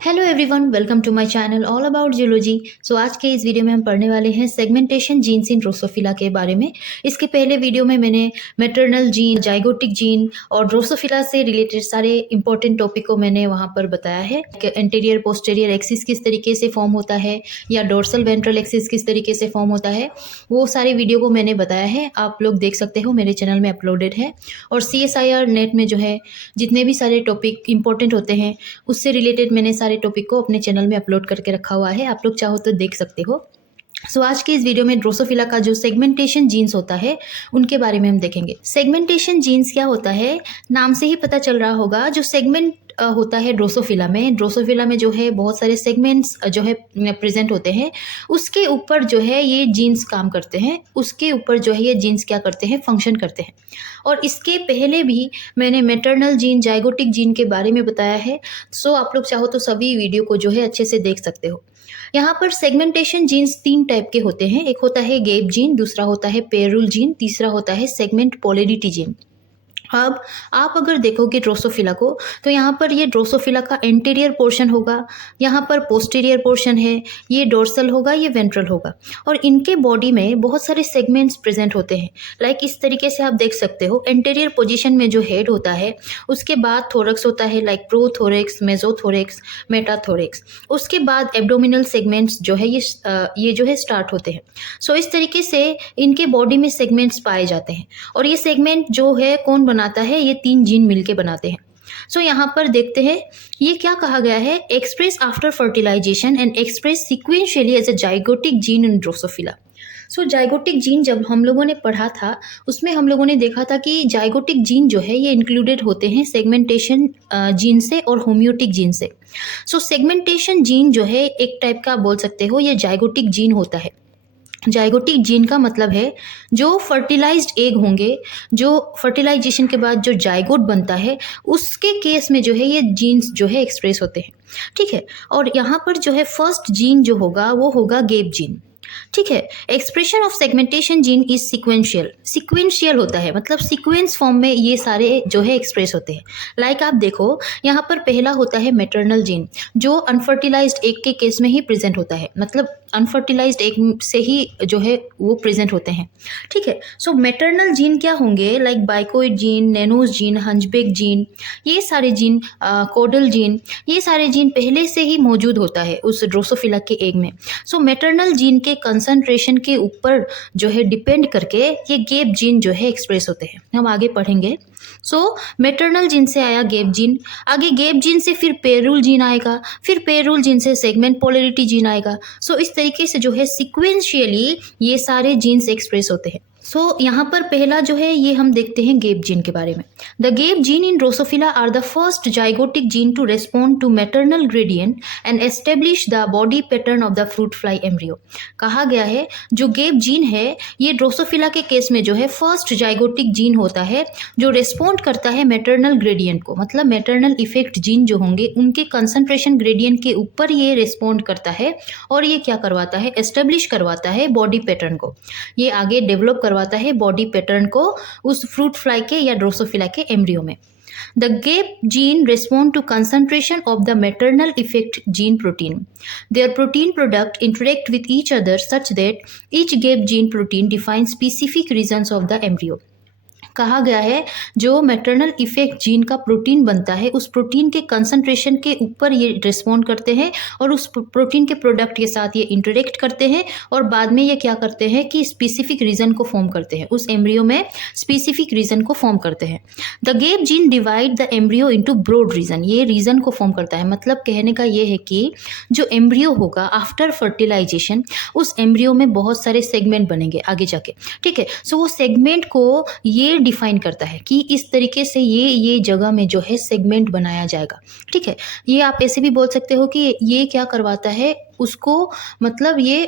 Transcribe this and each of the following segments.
Hello everyone, welcome to my channel all about geology. So आज के इस video में हम पढ़ने वाले हैं सेगमेंटेशन जीन्स इन ड्रोसोफिला के बारे में। इसके पहले वीडियो में मैंने मैटरनल जीन, जाइगोटिक जीन और ड्रोसोफिला से रिलेटेड सारे इंपॉर्टेंट टॉपिक को मैंने वहाँ पर बताया है कि एंटीरियर पोस्टीरियर एक्सिस किस तरीके से फॉर्म होता है या डोर्सल वेंट्रल एक्सिस किस तरीके से फॉर्म होता है। वो सारे वीडियो को मैंने बताया है, आप लोग देख सकते हो, मेरे चैनल में अपलोडेड है। और CSIR नेट में जो है जितने भी सारे टॉपिक इंपॉर्टेंट होते हैं उससे रिलेटेड मैंने सारे टॉपिक को अपने चैनल में अपलोड करके रखा हुआ है, आप लोग चाहो तो देख सकते हो। सो आज के इस वीडियो में ड्रोसोफिला का जो सेगमेंटेशन जीन्स होता है उनके बारे में हम देखेंगे। सेगमेंटेशन जीन्स क्या होता है, नाम से ही पता चल रहा होगा। जो सेगमेंट होता है ड्रोसोफिला में जो है बहुत सारे सेगमेंट्स जो है प्रेजेंट होते हैं, उसके ऊपर जो है ये जीन्स काम करते हैं, उसके ऊपर जो है ये जीन्स क्या करते हैं, फंक्शन करते हैं। और इसके पहले भी मैंने मैटरनल जीन, जाइगोटिक जीन के बारे में बताया है। सो आप लोग चाहो तो सभी वीडियो को जो है अच्छे से देख सकते हो। यहाँ पर सेगमेंटेशन जीन्स 3 टाइप के होते हैं। एक होता है गेप जीन, दूसरा होता है पेरुल जीन, तीसरा होता है सेगमेंट पोलैरिटी जीन। अब आप अगर देखोगे ड्रोसोफिला को तो यहाँ पर ये ड्रोसोफिला का एंटीरियर पोर्शन होगा, यहाँ पर पोस्टीरियर पोर्शन है, ये डोर्सल होगा, ये वेंट्रल होगा। और इनके बॉडी में बहुत सारे सेगमेंट्स प्रेजेंट होते हैं। लाइक इस तरीके से आप देख सकते हो, एंटीरियर पोजीशन में जो हेड होता है, उसके बाद थोरक्स होता है, लाइक प्रोथोरेक्स, मेजोथोरेक्स, मेटाथोरेक्स। उसके बाद एब्डोमिनल सेगमेंट्स जो है ये जो है स्टार्ट होते हैं। सो इस तरीके से इनके बॉडी में सेगमेंट्स पाए जाते हैं। और ये सेगमेंट जो है कौन बनाता है, ये 3 जीन मिलके बनाते हैं। सो यहाँ पर देखते हैं ये क्या कहा गया है, express after fertilization and express sequentially as a zygotic gene in Drosophila. So zygotic gene जब हम लोगों ने पढ़ा था उसमें हम लोगों ने देखा था कि जाइगोटिक जीन जो है ये इंक्लूडेड होते हैं सेगमेंटेशन जीन से और होम्योटिक जीन से। सो सेगमेंटेशन जीन जो है एक टाइप का बोल सकते हो, ये जाइगोटिक जीन होता है। जाइगोटिक जीन का मतलब है जो फर्टिलाइज्ड एग होंगे, जो फर्टिलाइजेशन के बाद जो जाइगोट बनता है, उसके केस में जो है ये जीन्स जो है एक्सप्रेस होते हैं। ठीक है। और यहाँ पर जो है फर्स्ट जीन जो होगा वो होगा गेप जीन। ठीक है। Expression of segmentation gene is sequential होता है, मतलब सीक्वेंस फॉर्म में ये सारे जो है एक्सप्रेस होते हैं। लाइक आप देखो यहाँ पर पहला होता है मैटरनल जीन, जो अनफर्टिलाइज्ड एग के केस में ही प्रेजेंट होता है, मतलब अनफर्टिलाइज्ड एग से ही जो है वो प्रेजेंट होते हैं। ठीक है। सो मैटरनल जीन क्या होंगे, लाइक बाइकोइड जीन, नैनोस जीन, हंचबेक जीन, ये सारे जीन, कोडल जीन, ये सारे जीन पहले से ही मौजूद होता है उस ड्रोसोफिला के एग में। सो मैटरनल जीन के कंसंट्रेशन के ऊपर जो है डिपेंड करके ये गेप जीन जो है एक्सप्रेस होते हैं, हम आगे पढ़ेंगे। सो मैटरनल जीन से आया गेप जीन, आगे गेप जीन से फिर पेरुल जीन आएगा, फिर पेरुल जीन से सेगमेंट पोलैरिटी जीन आएगा। सो इस तरीके से जो है सिक्वेंशियली ये सारे जीन्स एक्सप्रेस होते हैं। सो यहाँ पर पहला जो है ये हम देखते हैं गेप जीन के बारे में। The gap gene in Drosophila are the first zygotic gene to respond to maternal gradient and establish the body pattern of the fruit fly embryo. कहा गया है जो गेप जीन है ये ड्रोसोफिला के केस में जो है फर्स्ट जाइगोटिक जीन होता है जो रेस्पॉन्ड करता है मैटरनल ग्रेडियंट को, मतलब मैटरनल इफेक्ट जीन जो होंगे उनके कंसंट्रेशन ग्रेडियंट के ऊपर ये रेस्पॉन्ड करता है। और ये क्या करवाता है, एस्टेब्लिश करवाता है बॉडी पैटर्न को, ये आगे डेवलप करवाता है बॉडी पैटर्न को उस फ्रूट फ्लाई के या ड्रोसोफिला के एम्ब्रियो में। The gape gene respond to concentration of the maternal effect gene protein. Their protein product interact with each other such that each gape gene protein defines specific regions of the embryo. कहा गया है जो maternal effect gene का protein बनता है उस protein के concentration के ऊपर ये रिस्पॉन्ड करते हैं और उस प्रोटीन के प्रोडक्ट के साथ ये इंटरेक्ट करते हैं और बाद में ये क्या करते हैं कि स्पेसिफिक रीजन को फॉर्म करते हैं, उस एम्ब्रियो में स्पेसिफिक रीजन को फॉर्म करते हैं। The gap gene divide the embryo into broad region, ये रीजन को फॉर्म करता है, मतलब कहने का ये है कि जो एम्ब्रियो होगा आफ्टर फर्टिलाइजेशन उस एम्ब्रियो में बहुत सारे सेगमेंट बनेंगे आगे जाके। ठीक है। सो वो सेगमेंट को ये डिफाइन करता है कि इस तरीके से ये जगह में जो है सेगमेंट बनाया जाएगा। ठीक है। ये आप ऐसे भी बोल सकते हो कि ये क्या करवाता है उसको, मतलब ये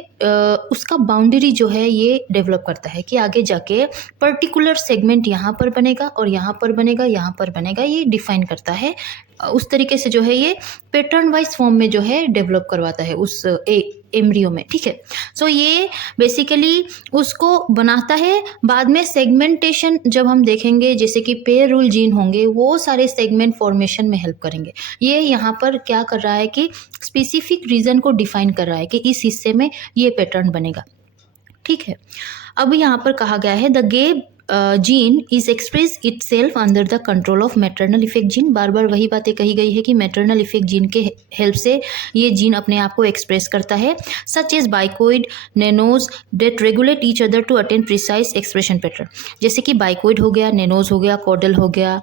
उसका बाउंड्री जो है ये डेवलप करता है कि आगे जाके पर्टिकुलर सेगमेंट यहाँ पर बनेगा और यहाँ पर बनेगा, यहाँ पर बनेगा, ये डिफाइन करता है उस तरीके से जो है ये पैटर्न वाइज फॉर्म में जो है डेवलप करवाता है उस एम्ब्रियो में, ठीक है। सो ये बेसिकली उसको बनाता है। बाद में सेगमेंटेशन जब हम देखेंगे, जैसे कि पेयर रूल जीन होंगे, वो सारे सेगमेंट फॉर्मेशन में हेल्प करेंगे। ये यहाँ पर क्या कर रहा है कि स्पेसिफिक रीजन को डिफाइन कर रहा है कि इस हिस्से में ये पैटर्न बनेगा, ठीक है। अब यहाँ पर कहा गया है the gap gene is express itself under the control of maternal effect gene. बार बार वही बातें कही गई है कि मैटरनल इफेक्ट जीन के हेल्प से ये जीन अपने आप को एक्सप्रेस करता है। Such as bicoid nanos that regulate each other to attain precise expression pattern. जैसे कि बाइकोइड हो गया, नेनोज हो गया, कॉडल हो गया,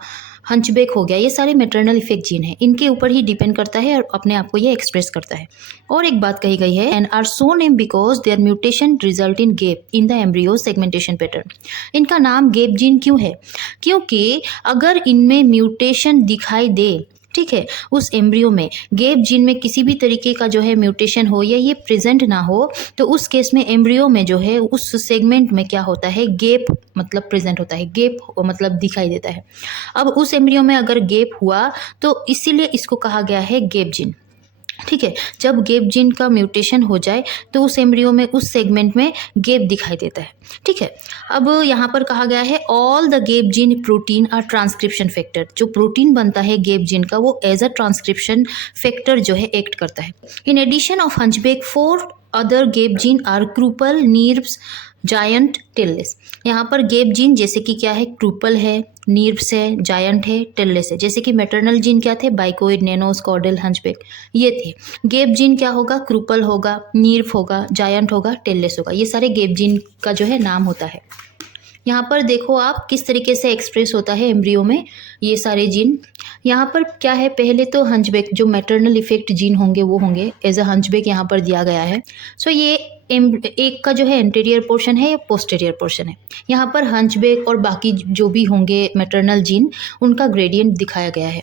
हंचबेक हो गया, ये सारे मैटरनल इफेक्ट जीन है, इनके ऊपर ही डिपेंड करता है और अपने आप को ये एक्सप्रेस करता है। और एक बात कही गई है and are so name because their mutation result in gap in the embryo segmentation pattern. इनका नाम गैप जीन क्यों है? क्योंकि अगर इनमें म्यूटेशन दिखाई दे, ठीक है, उस एम्ब्रियो में गैप जीन में किसी भी तरीके का जो है म्यूटेशन हो या ये प्रेजेंट ना हो, तो उस केस में एम्ब्रियो में जो है उस सेगमेंट में क्या होता है, गैप मतलब प्रेजेंट होता है, गैप मतलब दिखाई देता है। अब उस एम्ब्रियो में अगर गैप हुआ तो इसीलिए इसको कहा गया है गैप जीन, ठीक है। जब गैप जीन का म्यूटेशन हो जाए तो उस एम्ब्रियो में उस सेगमेंट में गैप दिखाई देता है, ठीक है। अब यहाँ पर कहा गया है all the gap gene protein are transcription factor. जो प्रोटीन बनता है गैप जीन का वो एज अ ट्रांसक्रिप्शन फैक्टर जो है एक्ट करता है। In addition of hunchback 4 other gap gene are kruppel, knirps, giant, tailless. यहाँ पर गैप जीन जैसे कि क्या है, क्रूपल है, नीर्व्स है, जायंट है, टेललेस है। जैसे कि मैटरनल जीन क्या थे, बाइकोइड, नेनोस, कॉडल, हंचबेक, ये थे। गैप जीन क्या होगा, क्रूपल होगा, नीर्व होगा, जायंट होगा, टेललेस होगा। ये सारे गैप जीन का जो है नाम होता है। यहाँ पर देखो आप किस तरीके से एक्सप्रेस होता है एम्ब्रियो में ये सारे जीन। यहाँ पर क्या है, पहले तो हंचबेक जो मैटरनल इफेक्ट जीन होंगे वो होंगे एज अ हंचबेक यहाँ पर दिया गया है। सो ये एक का जो है एंटीरियर पोर्शन है, या पोस्टीरियर पोर्शन है। यहाँ पर हंचबेक और बाकी जो भी होंगे मैटरनल जीन उनका ग्रेडियंट दिखाया गया है।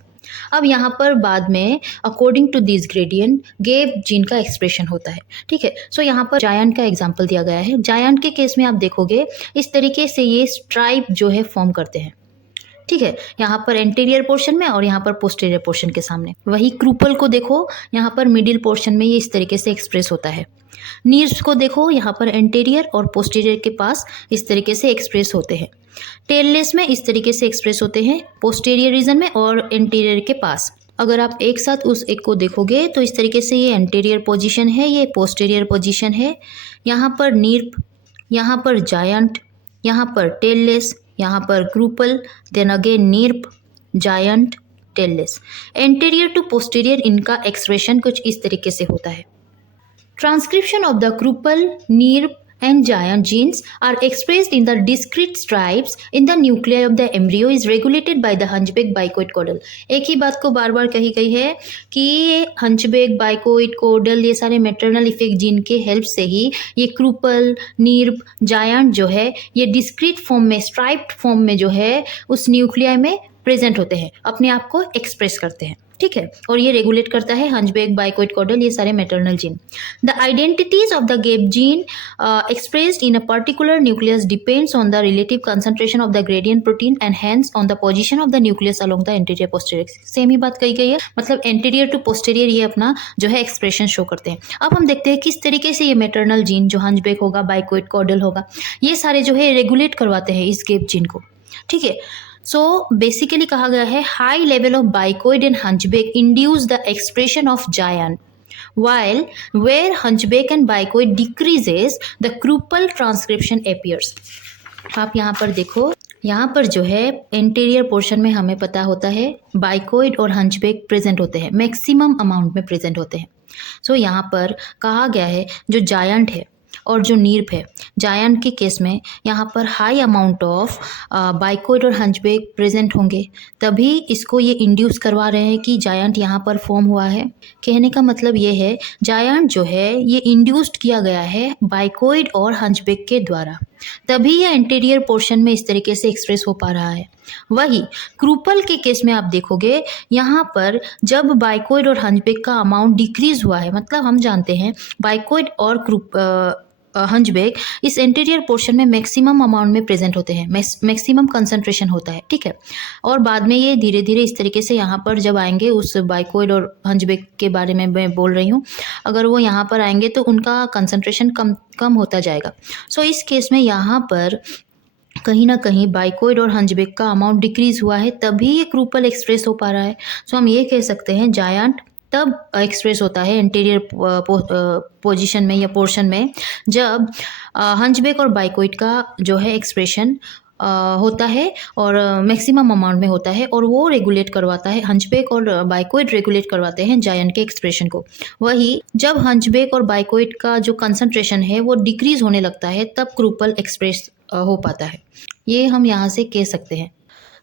अब यहाँ पर बाद में according to this gradient gap gene का एक्सप्रेशन होता है, ठीक है। सो यहाँ पर जायंट का एग्जांपल दिया गया है। जायंट के केस में आप देखोगे इस तरीके से ये स्ट्राइप जो है फॉर्म करते हैं, ठीक है, यहाँ पर एंटीरियर पोर्शन में और यहाँ पर पोस्टीरियर पोर्शन के सामने। वही क्रूपल को देखो, यहाँ पर मिडिल पोर्शन में ये इस तरीके से एक्सप्रेस होता है। नीर्व्स को देखो, यहाँ पर एंटीरियर और पोस्टीरियर के पास इस तरीके से एक्सप्रेस होते हैं। टेललेस में इस तरीके से एक्सप्रेस होते हैं, पोस्टीरियर रीजन में और एंटीरियर के पास। अगर आप एक साथ उस एक को देखोगे तो इस तरीके से ये एंटीरियर पोजीशन है, ये पोस्टीरियर पोजीशन है। यहाँ पर नीर्व, यहाँ पर जायंट, यहाँ पर टेललेस, यहाँ पर kruppel, then again knirps, giant, tailless. Anterior to posterior इनका एक्सप्रेशन कुछ इस तरीके से होता है। Transcription of the Krupal, Nerve and giant genes are expressed in the discrete stripes in the nuclei of the embryo is regulated by the hunchback, bicoid, caudal। एक ही बात को बार बार कही गई है कि हंचबेक, बाइकोइड, कोडल ये सारे मैटरनल इफेक्ट जीन के हेल्प से ही ये क्रूपल, नीर्व, जायंट जो है ये डिस्क्रीट फॉर्म में, स्ट्राइप्ड फॉर्म में जो है उस न्यूक्लियाई में प्रेजेंट होते हैं, अपने आप को एक्सप्रेस करते हैं, ठीक है। और ये रेगुलेट करता है हंचबेक, बाइकोइड, कॉडल ये सारे maternal gene. The identities of the gap gene expressed in a particular nucleus depends on the relative concentration of the gradient protein and hence on the position of the nucleus along the anterior posterior. Same ही बात कही गई है, मतलब anterior to posterior ये अपना जो है एक्सप्रेशन शो करते हैं। अब हम देखते हैं किस तरीके से ये मैटरनल जीन जो हंचबेक होगा, बाइकोइड, कॉडल होगा, ये सारे जो है रेगुलेट करवाते हैं इस गैप जीन को, ठीक है। सो बेसिकली कहा गया है high level of bicoid and hunchback induce the expression of giant, while where hunchback and bicoid decreases the Krupal transcription appears। आप यहाँ पर देखो, यहाँ पर जो है एंटीरियर पोर्शन में हमें पता होता है बाइकोइड और हंचबेक प्रेजेंट होते हैं, मैक्सिमम अमाउंट में प्रेजेंट होते हैं। सो यहाँ पर कहा गया है जो जायंट है और जो नीर्व है, जायंट के केस में यहाँ पर हाई अमाउंट ऑफ बाइकोइड और हंचबेक प्रेजेंट होंगे, तभी इसको ये इंड्यूस करवा रहे हैं कि जायंट यहाँ पर फॉर्म हुआ है। कहने का मतलब ये है जायंट जो है ये इंड्यूस्ड किया गया है बाइकोइड और हंचबेक के द्वारा, तभी ये एंटीरियर पोर्शन में इस तरीके से एक्सप्रेस हो पा रहा है। वही क्रूपल के केस में आप देखोगे यहाँ पर जब बाइकोइड और हंचबेक का अमाउंट डिक्रीज हुआ है, मतलब हम जानते हैं बाइकोइड और हंचबैक इस एंटीरियर पोर्शन में मैक्सिमम अमाउंट में प्रेजेंट होते हैं, मैक्सिमम कंसंट्रेशन होता है, ठीक है। और बाद में ये धीरे धीरे इस तरीके से यहाँ पर जब आएंगे, उस बाइकोइड और हंचबैक के बारे में मैं बोल रही हूँ, अगर वो यहाँ पर आएंगे तो उनका कंसंट्रेशन कम होता जाएगा। सो इस केस में यहाँ पर कहीं ना कहीं बाइकोइड और हंचबैक का अमाउंट डिक्रीज हुआ है, तभी ये क्रूपल एक्सप्रेस हो पा रहा है। सो हम ये कह सकते हैं जायंट तब एक्सप्रेस होता है एंटीरियर पोजीशन में या पोर्शन में, जब हंचबैक और बाइकोइड का जो है एक्सप्रेशन होता है और मैक्सिमम अमाउंट में होता है, और वो रेगुलेट करवाता है, हंचबैक और बाइकोइड रेगुलेट करवाते हैं जायंट के एक्सप्रेशन को। वही जब हंचबैक और बाइकोइड का जो कंसंट्रेशन है वो डिक्रीज होने लगता है, तब क्रूपल एक्सप्रेस हो पाता है। ये हम यहाँ से कह सकते हैं।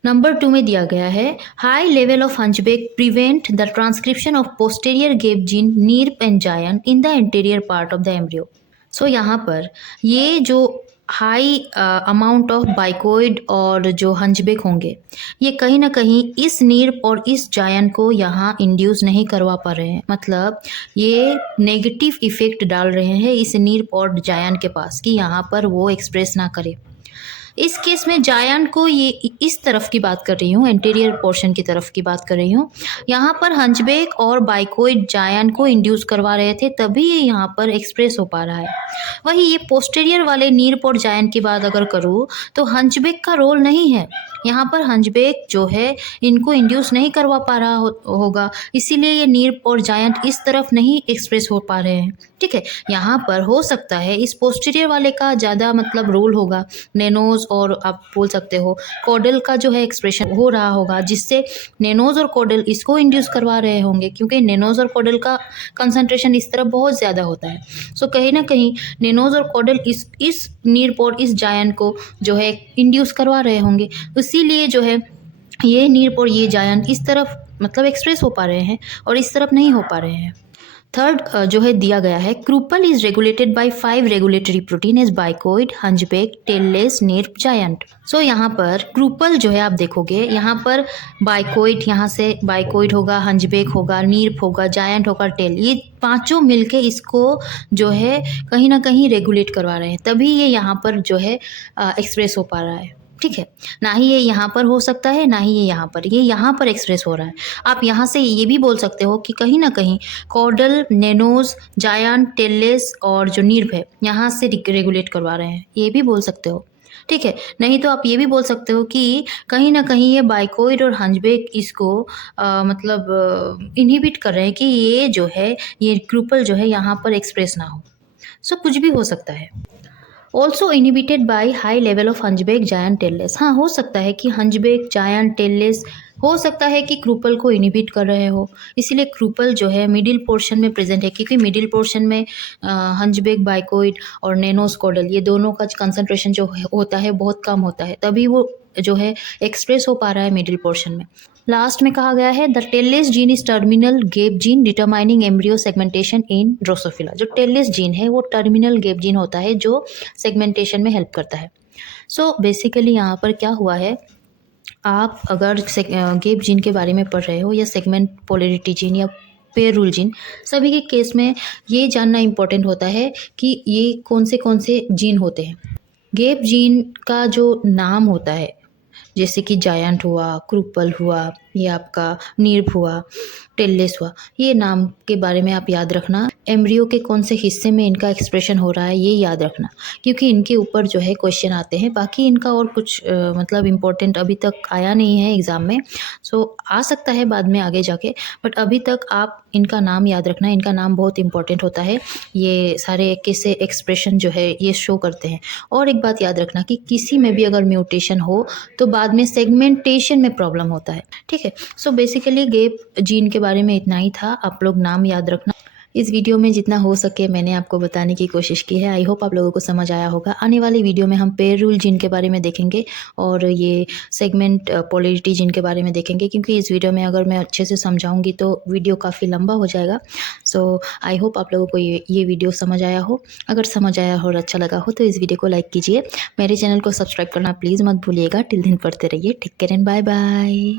नंबर 2 में दिया गया है high level of hunchback prevent the transcription of posterior gap gene knirps and giant in the anterior part of the embryo. So यहाँ पर ये जो हाई अमाउंट ऑफ बाइकोइड और जो हंचबैक होंगे, ये कहीं ना कहीं इस नीर्प और इस जायंट को यहाँ इंड्यूस नहीं करवा पा रहे हैं, मतलब ये नेगेटिव इफेक्ट डाल रहे हैं इस नीर्प और जायंट के पास कि यहाँ पर वो एक्सप्रेस ना करे। इस केस में जायंट को, ये इस तरफ की बात कर रही हूँ, एंटीरियर पोर्शन की तरफ की बात कर रही हूँ, यहाँ पर हंचबैक और बाइकोइड जायंट को इंड्यूस करवा रहे थे, तभी ये यहाँ पर एक्सप्रेस हो पा रहा है। वही ये पोस्टेरियर वाले नीर्प और जायंट की बात अगर करूँ तो हंचबैक का रोल नहीं है यहाँ पर, हंचबैक जो है इनको इंड्यूस नहीं करवा पा रहा होगा, इसीलिए ये नीर्प और जायंट इस तरफ नहीं एक्सप्रेस हो पा रहे हैं, ठीक है। यहाँ पर हो सकता है इस पोस्टीरियर वाले का ज़्यादा मतलब रोल होगा, नेनोज और आप बोल सकते हो कॉडल का जो है एक्सप्रेशन हो रहा होगा, जिससे नेनोज और कॉडल इसको इंड्यूस करवा रहे होंगे, क्योंकि नेनोज और कॉडल का कंसंट्रेशन इस तरफ बहुत ज़्यादा होता है। सो कहीं ना कहीं नेनोज और कॉडल इस नीर्प और इस जायंट को जो है इंड्यूस करवा रहे होंगे, इसीलिए जो है ये नीर्प और ये जायंट इस तरफ मतलब एक्सप्रेस हो पा रहे हैं और इस तरफ नहीं हो पा रहे हैं। थर्ड जो है दिया गया है kruppel is regulated by 5 regulatory protein as bicoid, hunchback, tailless, knirps, giant. So यहाँ पर क्रूपल जो है आप देखोगे, यहाँ पर बाइकोइड, यहाँ से बाइकोइड होगा, हंचबैक होगा, नीर्प होगा, जायंट होगा, टेल, ये पांचों मिलके इसको जो है कहीं ना कहीं रेगुलेट करवा रहे हैं, तभी ये यहाँ पर जो है एक्सप्रेस हो पा रहा है, ठीक है। ना ही ये यहाँ पर हो सकता है, ना ही ये यहाँ पर एक्सप्रेस हो रहा है। आप यहाँ से ये भी बोल सकते हो कि कहीं ना कहीं कॉडल, नेनोज, जायंट, टेललेस और जो नीर्प है यहाँ से रेगुलेट करवा रहे हैं, ये भी बोल सकते हो, ठीक है। नहीं तो आप ये भी बोल सकते हो कि कहीं ना कहीं ये बाइकोइड और हंचबैक इसको मतलब इनहिबिट कर रहे हैं कि ये जो है ये क्रूपल जो है यहाँ पर एक्सप्रेस ना हो। सो कुछ भी हो सकता है। Also inhibited by high level of hunchback, giant, tailless. हाँ, हो सकता है कि हंचबैक, जायंट, टेललेस हो सकता है कि क्रूपल को इनिबिट कर रहे हो, इसीलिए क्रूपल जो है मिडिल पोर्शन में प्रेजेंट है, क्योंकि मिडिल पोर्शन में हंचबैक, बाइकोइड और नेनोस कॉडल ये दोनों का कंसंट्रेशन जो होता है बहुत कम होता है, तभी वो जो है एक्सप्रेस हो पा रहा है मिडिल पोर्शन में। लास्ट में कहा गया है the tailless gene is terminal gap gene determining embryo segmentation in Drosophila. जो टेललेस जीन है वो टर्मिनल गैप जीन होता है जो सेगमेंटेशन में हेल्प करता है। सो बेसिकली यहाँ पर क्या हुआ है, आप अगर गैप जीन के बारे में पढ़ रहे हो या सेगमेंट पोलैरिटी जीन या पेयर रूल जीन, सभी के केस में ये जानना इम्पोर्टेंट होता है कि ये कौन से जीन होते हैं। गैप जीन का जो नाम होता है, जैसे कि जायंट हुआ, क्रूपल हुआ, ये आपका नीर्प हुआ, टेललेस हुआ, ये नाम के बारे में आप याद रखना। एम्ब्रियो के कौन से हिस्से में इनका एक्सप्रेशन हो रहा है ये याद रखना, क्योंकि इनके ऊपर जो है क्वेश्चन आते हैं। बाकी इनका और कुछ मतलब इम्पोर्टेंट अभी तक आया नहीं है एग्ज़ाम में, सो आ सकता है बाद में आगे जाके, बट अभी तक आप इनका नाम याद रखना। इनका नाम बहुत इंपॉर्टेंट होता है, ये सारे कैसे एक्सप्रेशन जो है ये शो करते हैं। और एक बात याद रखना कि किसी में भी अगर म्यूटेशन हो तो बाद में सेगमेंटेशन में प्रॉब्लम होता है, ठीक है। सो बेसिकली गैप जीन के बारे में इतना ही था, आप लोग नाम याद रखना। इस वीडियो में जितना हो सके मैंने आपको बताने की कोशिश की है। आई होप आप लोगों को समझ आया होगा। आने वाली वीडियो में हम पेयर रूल जीन के बारे में देखेंगे और ये सेगमेंट पोलैरिटी जीन के बारे में देखेंगे, क्योंकि इस वीडियो में अगर मैं अच्छे से समझाऊंगी तो वीडियो काफ़ी लंबा हो जाएगा। सो आई होप आप लोगों को ये वीडियो समझ आया हो। अगर समझ आया हो और अच्छा लगा हो तो इस वीडियो को लाइक कीजिए। मेरे चैनल को सब्सक्राइब करना प्लीज़ मत भूलिएगा। टिल दिन पढ़ते रहिए। Take care and bye bye.